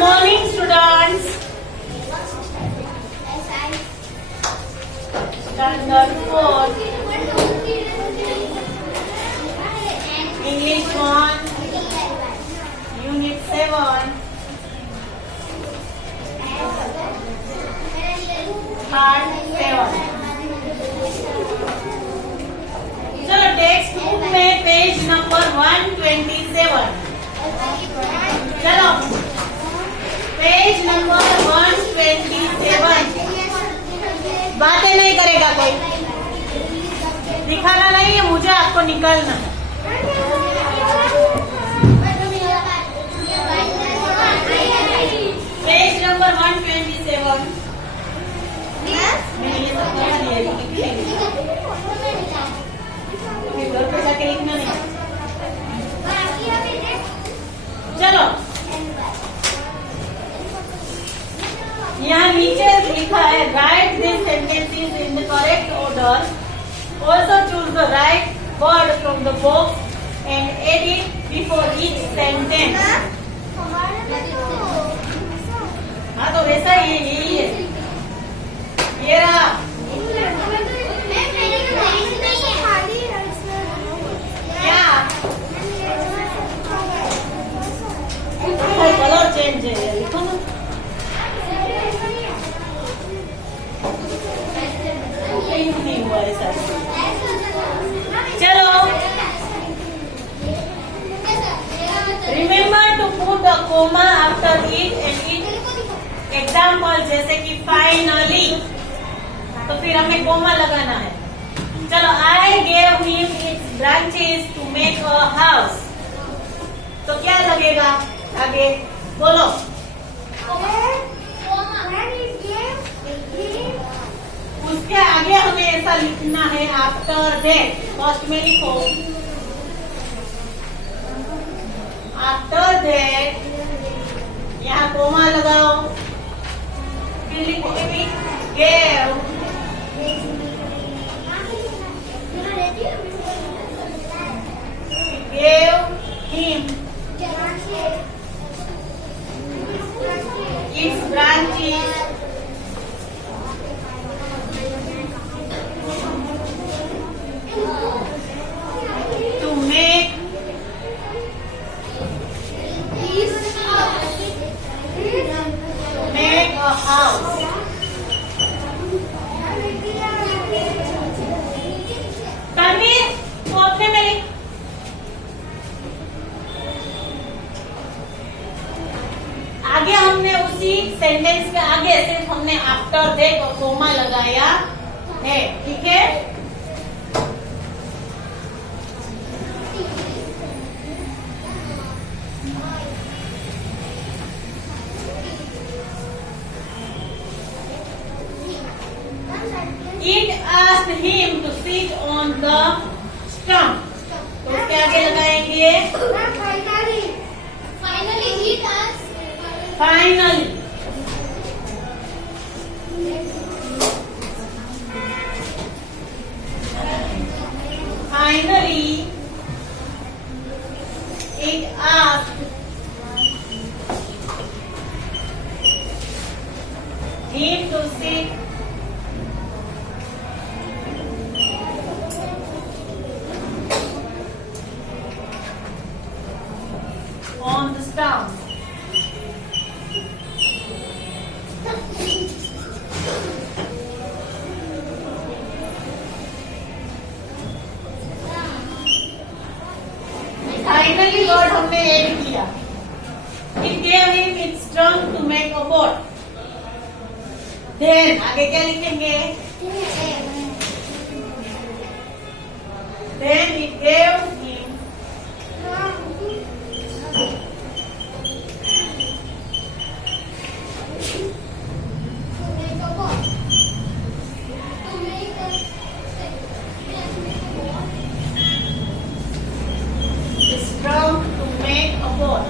morning, students. Standard 4, English 1, Unit 7, Part 7. चलो text book में page number 127. चलो page number 127. बातें नहीं करेगा कोई, दिखाना नहीं है मुझे, आपको निकालना है. Page number 127. मैंने ये सब बना दिया है, फिर घर पे जाके लिखना नहीं. चलो यहाँ नीचे लिखा है right this sentences in the correct order. Also choose the right word from the box and edit before each sentence. हाँ तो वैसा ही यही है. ये रहा. क्या कलर चेंज है, लिखो ना. नहीं हुआ ऐसा. चलो remember to put a comma after it and it. Example जैसे कि फाइनली, तो फिर हमें कोमा लगाना है. चलो I gave him its branches to make a house. तो क्या लगेगा आगे, बोलो. उसके आगे हमें ऐसा लिखना है आफ्टर दैट. फर्स्ट में लिखो आफ्टर दैट, यहाँ कोमा लगाओ, फिर लिखो gave him its branches to make a house. Tanveer तो अपने में लिख. आगे हमने उसी सेंटेंस के आगे सिर्फ हमने आफ्टर दैट और कोमा लगाया है. ठीक है. It asked him to sit on the stump. तो उसके आगे लगाएंगे finally. Finally, it asked him to sit on the stump. Finally word हमने ऐड किया. It gave him its trunk to make a boat. Then आगे क्या लिखेंगे? Then it gave him its trunk to make a boat.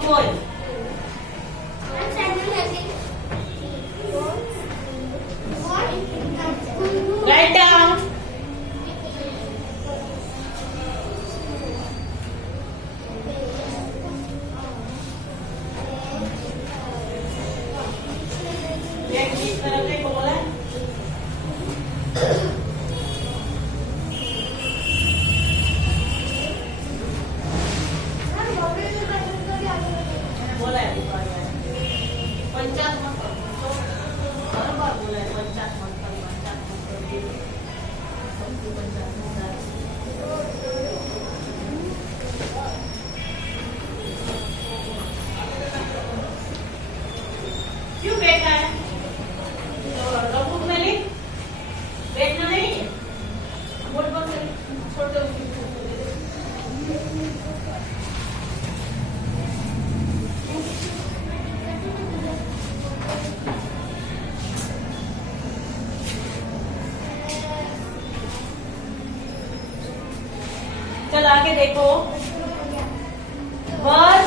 boy. Write down. ये किस तरह से को बोला? बोला है पंचायत मंत्र हर बार बोला है पंचायत मंत्र सबकी पंचायत मंत्र क्यों बैठा है नोटबुक में लिख बैठना नहीं है बोर्ड पर छोड़ दो चल आगे देखो वर्ड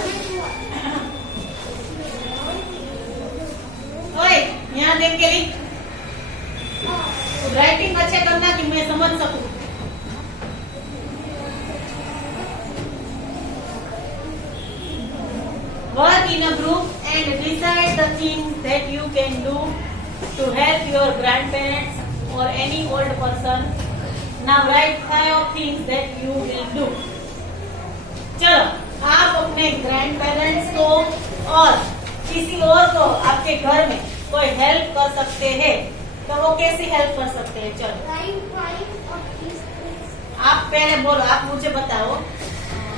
ओए यहाँ देख के लिख राइटिंग अच्छे करना कि मैं समझ सकूं work in a group and decide the things that you can do to help your grandparents और any old person Now write 5 things that you will do. चलो आप अपने ग्रैंड पेरेंट्स को और किसी और को आपके घर में कोई हेल्प कर सकते हैं तो वो कैसी हेल्प कर सकते हैं? चलो आप पहले बोलो, आप मुझे बताओ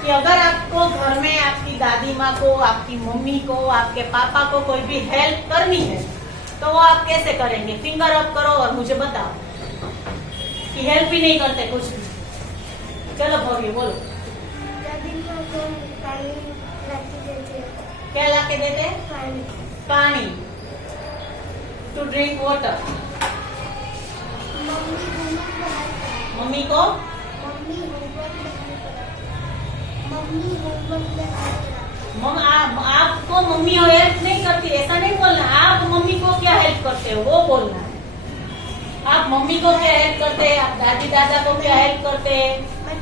कि अगर आपको घर में आपकी दादी माँ को, आपकी मम्मी को, आपके पापा को कोई भी हेल्प करनी है तो वो आप कैसे करेंगे? फिंगर अप करो और मुझे बताओ कि हेल्प भी नहीं करते कुछ भी। चलो भव्य बोलो। क्या ला के देते? पानी। To drink water. मम्मी को आपको मम्मी हेल्प नहीं करती ऐसा नहीं बोलना, आप मम्मी को क्या हेल्प करते हो वो बोलना है। आप मम्मी को क्या हेल्प करते हैं? आप दादी दादा को क्या हेल्प करते हैं? मैं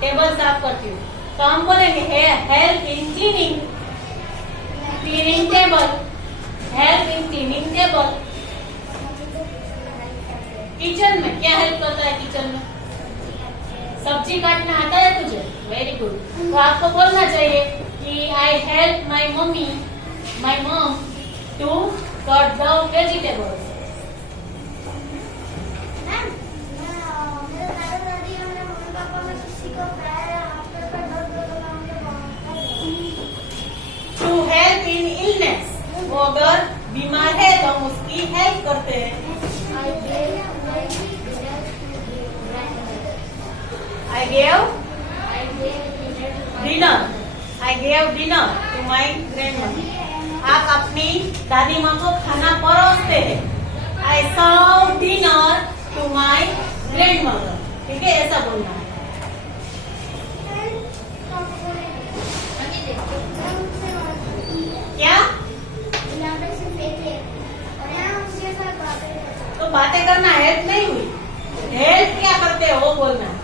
टेबल साफ करती हूँ तो हम बोलेंगे help in cleaning table, help in cleaning table. Kitchen में क्या हेल्प करता है? किचन में सब्जी काटना आता है तुझे? Very good. तो आपको बोलना चाहिए कि I help my mom to cut the vegetables. To help in illness, वो अगर बीमार है तो हम उसकी हेल्प करते हैं। I gave dinner to my grandmother. आप अपनी दादी माँ को खाना परोसते हैं। I served dinner to my grandmother. ठीक है, ऐसा बोलना है। क्या? तो बातें करना हेल्प नहीं हुई। हेल्प क्या करते हो वो बोलना है।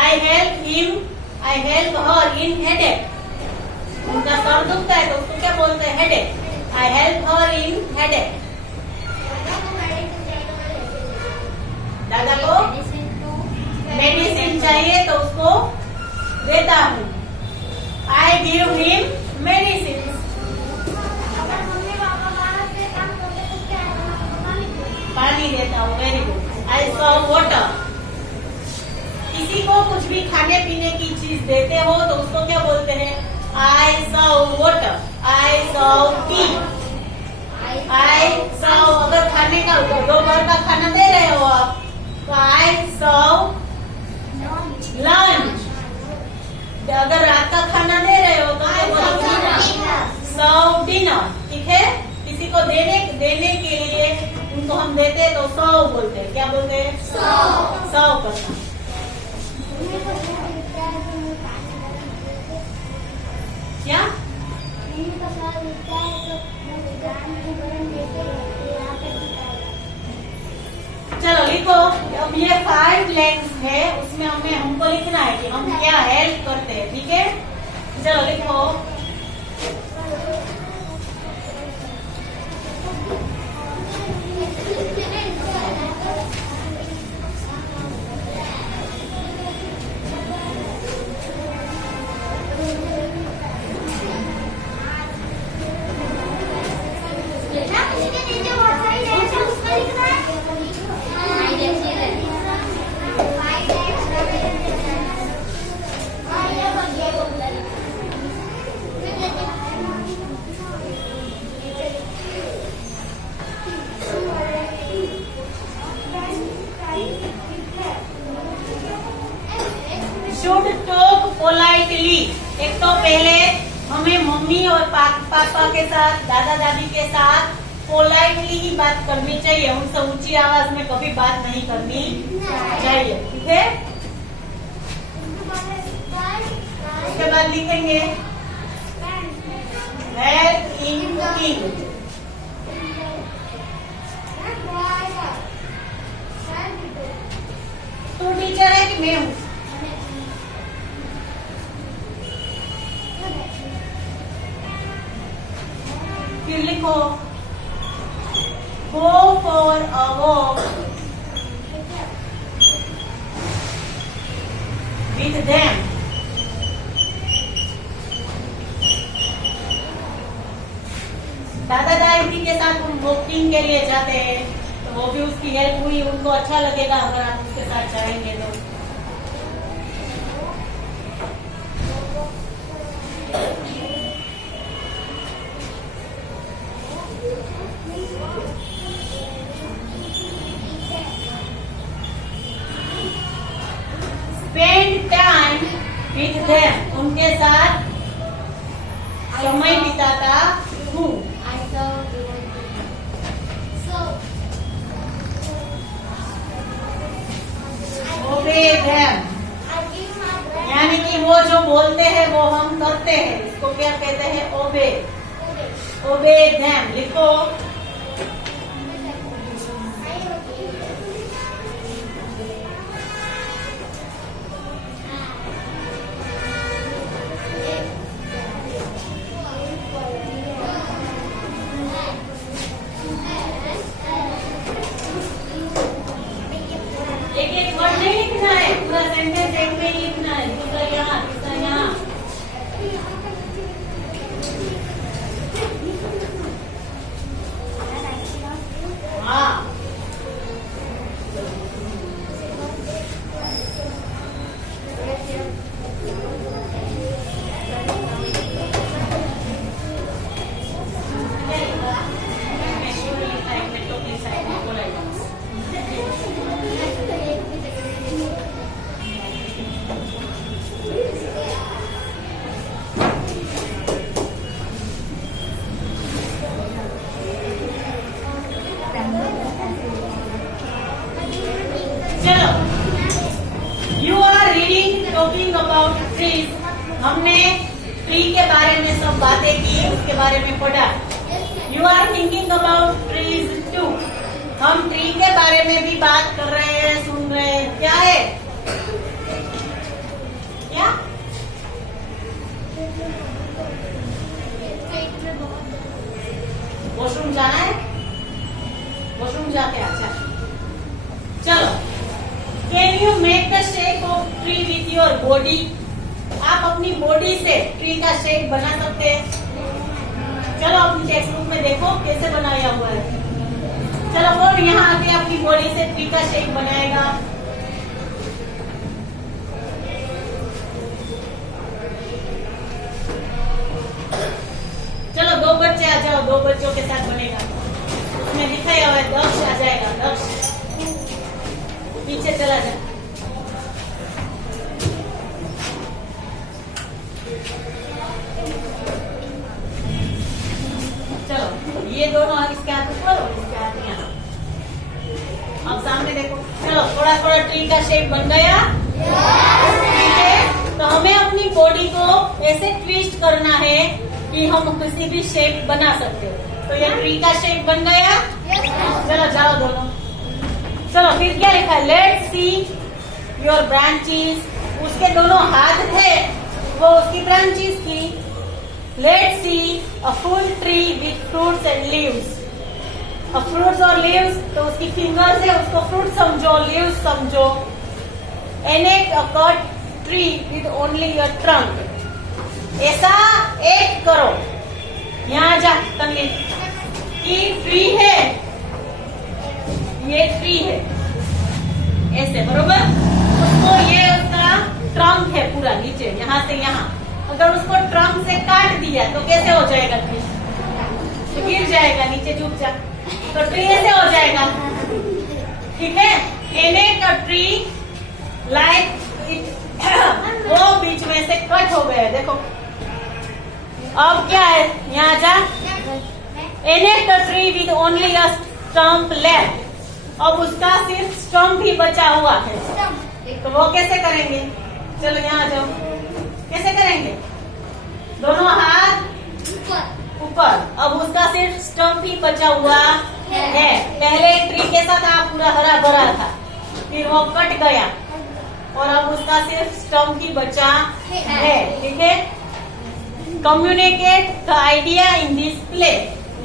I help her in headache। उनका सर दुखता है तो उसको क्या बोलते हैं? Headache. I help her in headache। दादा को मेडिसिन चाहिए तो उसको देता हूँ। I give him medicine। पानी देता हूँ। Very good. I serve water। किसी को कुछ भी खाने पीने की चीज देते हो तो उसको क्या बोलते हैं? I serve water। I serve tea। I serve, अगर खाने का दोपहर का खाना दे रहे हो आप तो I serve lunch। अगर रात का खाना दे रहे हो तो सर्व डिनर। ठीक है, किसी को देने के लिए उनको हम देते हैं तो सर्व बोलते हैं। क्या बोलते हैं? सर्व करना। क्या? चलो लिखो। अब ये 5 लेग्स है, उसमें हमको लिखना है कि हम क्या हेल्प करते हैं, ठीक है? चलो लिखो। Should talk politely. एक तो पहले हमें मम्मी और पापा के साथ, दादा दादी के साथ पोलाइटली ही बात करनी चाहिए। उनसे ऊंची आवाज में कभी बात नहीं करनी चाहिए, ठीक है? उसके बाद लिखेंगे हेल्प इन कुकिंग। तू टीचर है कि मैं हूँ? फिर लिखो go for a walk with them. दादा दादी के साथ हम वॉकिंग के लिए जाते हैं, तो वो भी उसकी हेल्प हुई, उनको अच्छा लगेगा अगर आप उसके साथ जाएंगे तो। स्पेंड टाइम विथ देम, उनके साथ समय बिताता हूँ। ओबे देम, यानी कि वो जो बोलते हैं वो हम करते हैं, इसको क्या कहते हैं? ओबे। ओबे देम लिखो। एक एक वर्ड नहीं लिखना है, पूरा सेंटेंस एक में ही लिखना है। दूसरा यहाँ, तीसरा यहाँ। हाँ, चलो you are reading talking about trees. हमने ट्री के बारे में सब बातें की, उसके बारे में पढ़ा। You are thinking about trees too, हम ट्री के बारे में भी बात कर रहे हैं, सुन रहे हैं। क्या है? क्या? वॉशरूम जाना है? वॉशरूम जाके अच्छा। चलो, can you make the shape of tree with your body? आप अपनी बॉडी से ट्री का शेप बना सकते हैं। चलो अपनी टेक्स्ट बुक में देखो कैसे बनाया हुआ है। चलो कौन यहाँ आके अपनी बॉडी से ट्री का शेप बनाएगा? चलो 2 बच्चे आ जाओ, 2 बच्चों के साथ बनेगा। उसमें दिखाया हुआ है दक्ष आ जाएगा। दक्ष पीछे चला जा। चलो ये दोनों इसके हाथ ऊपर और इसके हाथ यहाँ। अब सामने देखो। चलो थोड़ा थोड़ा ट्री का शेप बन गया। हमें अपनी बॉडी को ऐसे ट्विस्ट करना है कि हम किसी भी शेप बना सकते हो। तो ये ट्री का शेप बन गया। चलो जाओ दोनों। चलो फिर क्या लिखा है? Let's see your branches. उसके दोनों हाथ थे, वो उसकी ब्रांचेस थी। Let's see a full tree with fruits and leaves. अब फ्रूट्स और लीव्स, तो उसकी फिंगर्स है, उसको फ्रूट समझो, लीव्स समझो। Enact a cut tree with only your trunk. ऐसा एक करो। यहाँ जा तन्वी कि ट्री है, ये ट्री है ऐसे, बरोबर। उसको ये उसका ट्रंक है पूरा नीचे, यहाँ से यहाँ। अगर उसको ट्रंक से काट दिया तो कैसे हो जाएगा ट्री? तो गिर जाएगा नीचे, झुक जा। तो ट्री ऐसे हो जाएगा, ठीक है। एनेक्ट अ ट्री लाइक वो बीच में से कट हो गया, देखो। अब क्या है? यहाँ जा। Enact a tree with only a stump left. अब उसका सिर्फ स्टम्प ही बचा हुआ है, तो वो कैसे करेंगे? चलो यहाँ जाओ। कैसे करेंगे? दोनों हाथ ऊपर। अब उसका सिर्फ स्टम्प ही बचा हुआ है। पहले ट्री कैसा था? पूरा हरा भरा था, फिर वो कट गया और अब उसका सिर्फ स्टम्प ही बचा है, ठीक है। Communicate the idea in this play.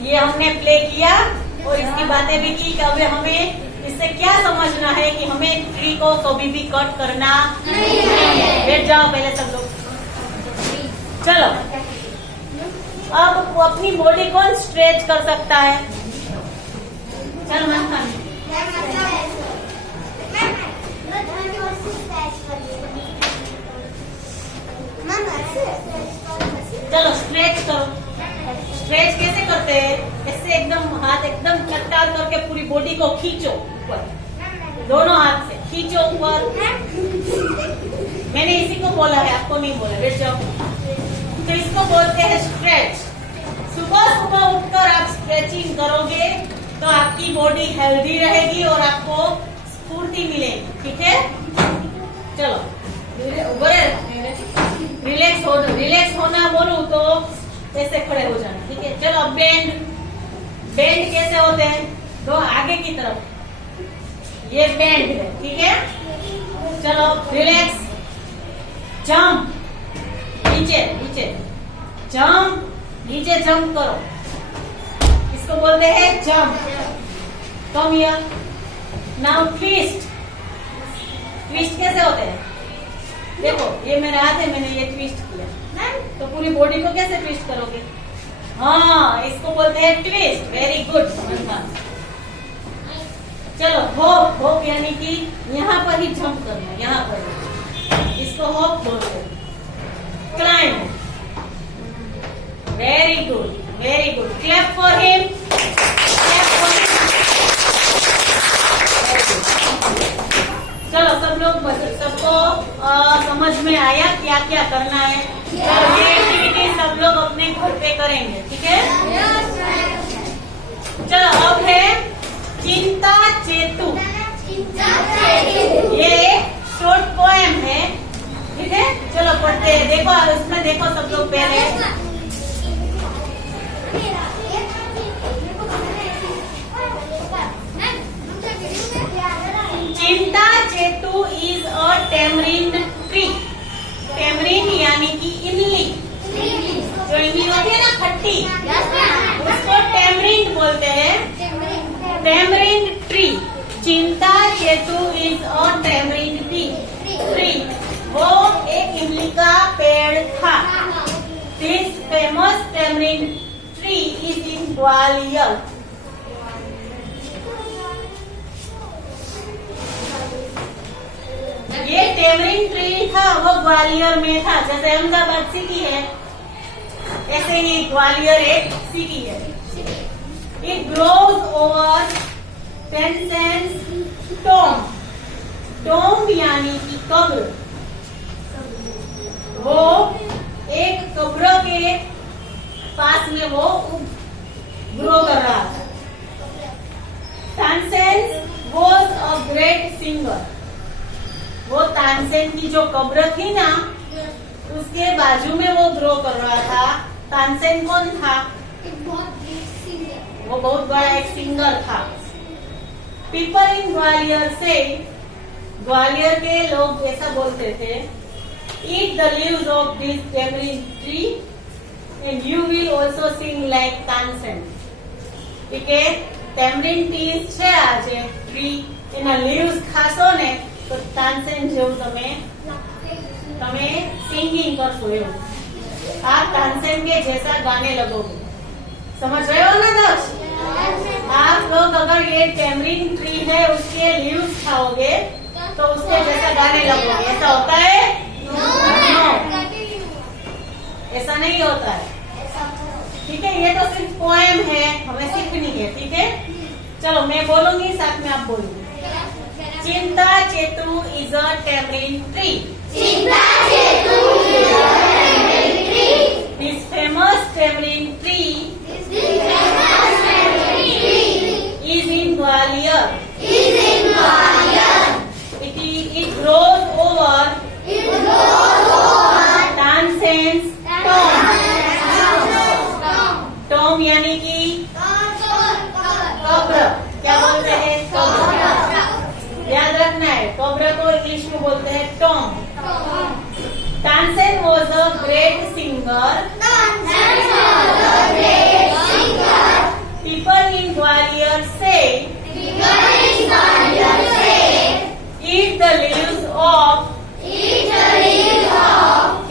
ये हमने प्ले किया और इसकी बातें भी की। कभी हमें इससे क्या समझना है कि हमें ट्री को कभी भी कट करना नहीं है। बैठ जाओ पहले सब लोग। चलो अब वो अपनी बॉडी कौन स्ट्रेच कर सकता है? चल मंथन। चलो स्ट्रेच करो। स्ट्रेच कैसे करते हैं? ऐसे एकदम हाथ एकदम चट्टान करके पूरी बॉडी को खींचो ऊपर, दोनों हाथ से खींचो ऊपर। मैंने इसी को बोला है, आपको नहीं बोला। बैठ जाओ। तो इसको बोलते हैं स्ट्रेच। सुबह सुबह उठकर आप स्ट्रेचिंग करोगे तो आपकी बॉडी हेल्दी रहेगी और आपको स्फूर्ति मिलेगी, ठीक है। चलो रिलैक्स होना बोलूं तो ऐसे खड़े हो जाना, ठीक है। चलो बेंड कैसे होते हैं? दो आगे की तरफ, ये बेंड है, ठीक है। चलो रिलैक्स। जंप, नीचे जंप, नीचे जंप करो, इसको बोलते हैं jump. Come here. Now twist कैसे होते हैं? देखो ये मेरा हाथ है, मैंने ये ट्विस्ट किया, तो पूरी बॉडी को कैसे ट्विस्ट करोगे? हाँ, इसको बोलते हैं ट्विस्ट। Very good. चलो होप यानी कि यहाँ पर ही जंप करना, यहाँ पर, इसको होप बोलते हैं। Climb. Very good. Clap for him. चलो सब लोग सबको समझ में आया क्या क्या करना है? ये एक्टिविटी सब लोग अपने घर पे करेंगे, ठीक है। चलो अब है चिंता चेतु। ये एक शॉर्ट पोएम है, ठीक है। चलो पढ़ते हैं। देखो उसमें देखो सब लोग पहले। चिंता chettu is a tamarind tree. Tamarind यानी कि इमली, जो इमली होती है ना खट्टी, उसको टेमरिंड बोलते हैं। Tamarind tree. Chinta chettu is a tamarind tree. वो एक इमली का पेड़ था। This famous tamarind tree is in Gwalior. ये टेमरिंड ट्री था, वो ग्वालियर में था। जैसे अहमदाबाद सिटी है, ऐसे ही ग्वालियर एक सिटी है। इट ग्रोज ओवर टोम्ब यानी कि कब्र। वो एक कब्र के पास में वो ग्रो कर रहा था। Tansen was a great singer. वो तानसेन की जो कब्र थी ना, उसके बाजू में वो ग्रो कर रहा था। तानसेन कौन था? वो बहुत बड़ा एक सिंगर था। पीपल इन ग्वालियर से, ग्वालियर के लोग ऐसा बोलते थे, eat the leaves of this tamarind tree and you will also sing like Tansen. કે ટેમરીન ટ્રી છે આ જે ટ્રી એના લીવ્સ ખાશો ને તો તાનસેન જેવું તમે સિંગિંગ કરશો એવું. आप तानसेन के जैसा गाने लगोगे. समझ रहे हो ना दक्ष? आप लोग अगर ये टेमरिन ट्री है उसके लीव्स खाओगे तो उसके जैसा गाने लगोगे. ऐसा होता है? नो, ऐसा नहीं होता है. ठीक है, ये तो सिर्फ पोएम है, हमें सीखनी है. ठीक है, चलो मैं बोलूंगी साथ में आप बोलोगे. चिंता chettu is a tamarind tree. Chinta Chetu is a tamarind tree. This famous tamarind tree This famous tamarind tree is in Gwalior. is in Gwalior. It grows over It grows over Tansen's Tom. Tom यानी कि कब्र. क्या बोलते हैं? कब्र. याद रखना है, कब्र को इंग्लिश में बोलते हैं Tom. Tansen was a great singer. People in Gwalior say, eat the leaves of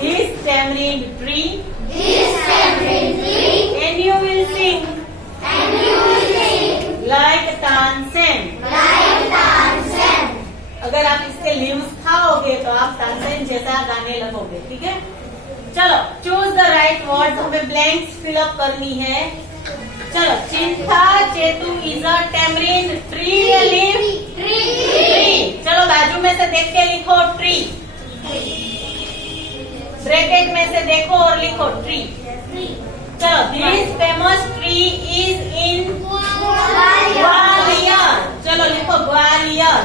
this tamarind tree and you will sing like Tansen. अगर आप इसके लीव्स खाओगे तो आप तानसेन जैसा गाने लगोगे. ठीक है, चलो चूज द राइट वर्ड्स. हमें ब्लैंक्स फिलअप करनी है. चलो, चिंता chettu is a tamarind tree. Tree. चलो बाजू में से देख के लिखो ट्री. ब्रैकेट में से देखो और लिखो ट्री. चलो, this famous tree is in Gwalior. चलो लिखो Gwalior.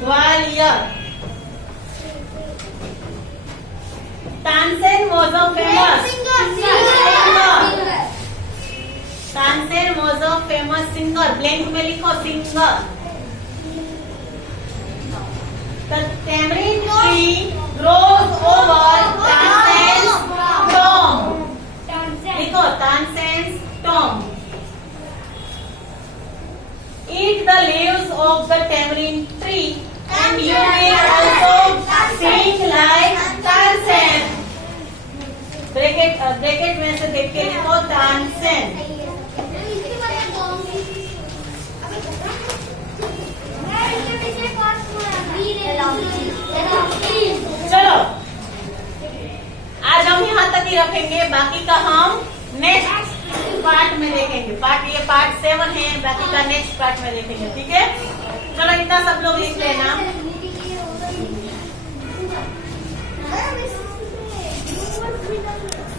Gwalior. Tansen was a famous Tansen was a famous singer. Blank में लिखो singer. The tamarind tree grows over Tansen's tomb. लिखो Tansen's tomb. Eat the leaves of the tamarind tree and you will also sing like Tansen. Bracket में से देख के लिखो तानसेन. चलो आज हम यहाँ तक ही रखेंगे. बाकी का हम नेक्स्ट पार्ट में देखेंगे. ये पार्ट 7 है. बाकी का नेक्स्ट पार्ट में देखेंगे. ठीक है, चलो इतना सब लोग लिख लेना.